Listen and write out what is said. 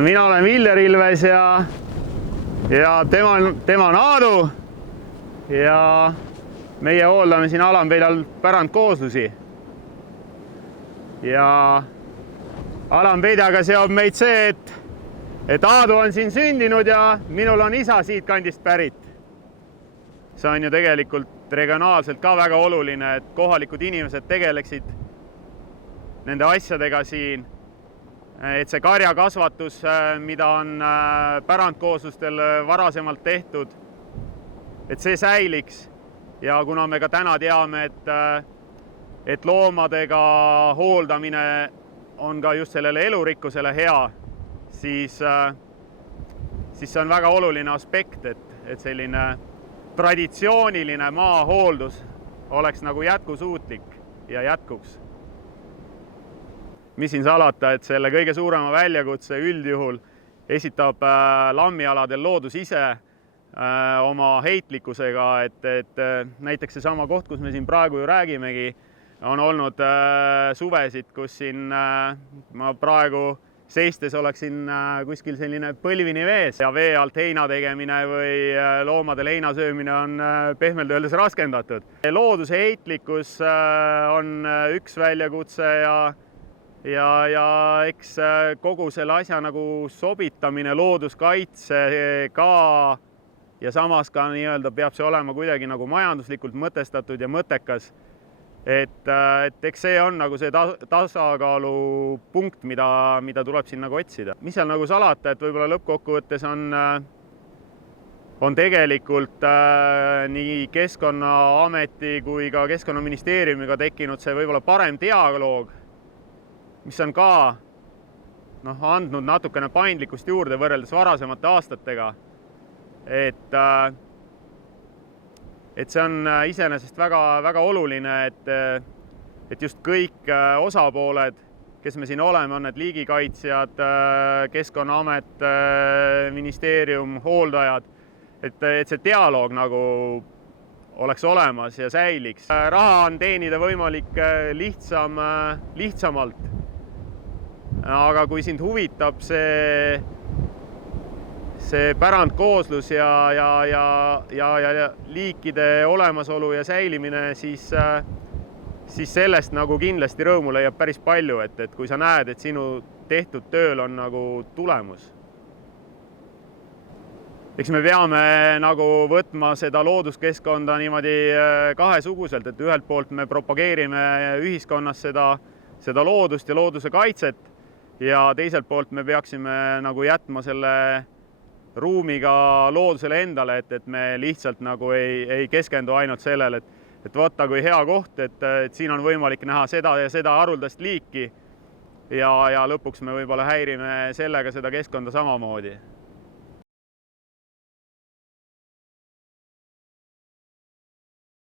Mina olen Viljar Ilves ja tema on Aadu ja meie hooldame siin Alampeidal pärandkooslusi. Ja Alampeidaga seob meid see, et Aadu on siin sündinud ja minul on isa siit kandist pärit. See on ju tegelikult regionaalselt ka väga oluline, et kohalikud inimesed tegeleksid nende asjadega siin. Et see karjakasvatus, mida on pärandkooslustel varasemalt tehtud, et see säiliks. Ja kuna me ka täna teame, et loomadega hooldamine on ka just sellele elurikkusele hea, siis see on väga oluline aspekt, et selline traditsiooniline maahooldus oleks nagu jätkusuutlik ja jätkuks. Mis siin salata, et selle kõige suurema väljakutse üldjuhul esitab lammialadel loodus ise oma heitlikkusega, et näiteks see sama koht, kus me siin praegu ju räägimegi, on olnud suvesid, kus siin ma praegu seistes oleksin kuskil selline põlvini vees ja vee alt heina tegemine või loomadel heina söömine on pehmelt öeldes raskendatud. Looduse heitlikkus on üks väljakutse ja eks kogu selle asja nagu sobitamine looduskaitse ka ja samas ka nii-öelda peab see olema kuidagi nagu majanduslikult mõtestatud ja mõttekas. Et eks see on nagu see tasakaalu punkt, mida tuleb siin nagu otsida. Mis seal nagu salata, et võib-olla lõppkokkuvõttes on tegelikult nii Keskkonnaameti kui ka Keskkonnaministeeriumiga tekkinud see võib-olla parem dialoog, mis on ka andnud natukene paindlikkust juurde võrreldes varasemate aastatega. Et see on iseenesest väga oluline, et just kõik osapooled, kes me siin oleme, on need liigikaitsjad, Keskkonnaamet, ministeerium, hooldajad, et see dialoog nagu oleks olemas ja säiliks. Raha on teenida võimalik lihtsamalt. Aga kui sind huvitab see pärandkooslus ja liikide olemasolu ja säilimine, siis sellest nagu kindlasti rõõmu leiab päris palju, et kui sa näed, et sinu tehtud tööl on nagu tulemus. Eks me peame nagu võtma seda looduskeskkonda niimoodi kahesuguselt, et ühelt poolt me propageerime ühiskonnas seda loodust ja looduse kaitset ja teiselt poolt me peaksime nagu jätma selle ruumiga loodusele endale, et me lihtsalt nagu ei keskendu ainult sellele, et võtta kui hea koht, et siin on võimalik näha seda ja seda haruldast liiki ja lõpuks me võib-olla häirime sellega seda keskkonda samamoodi.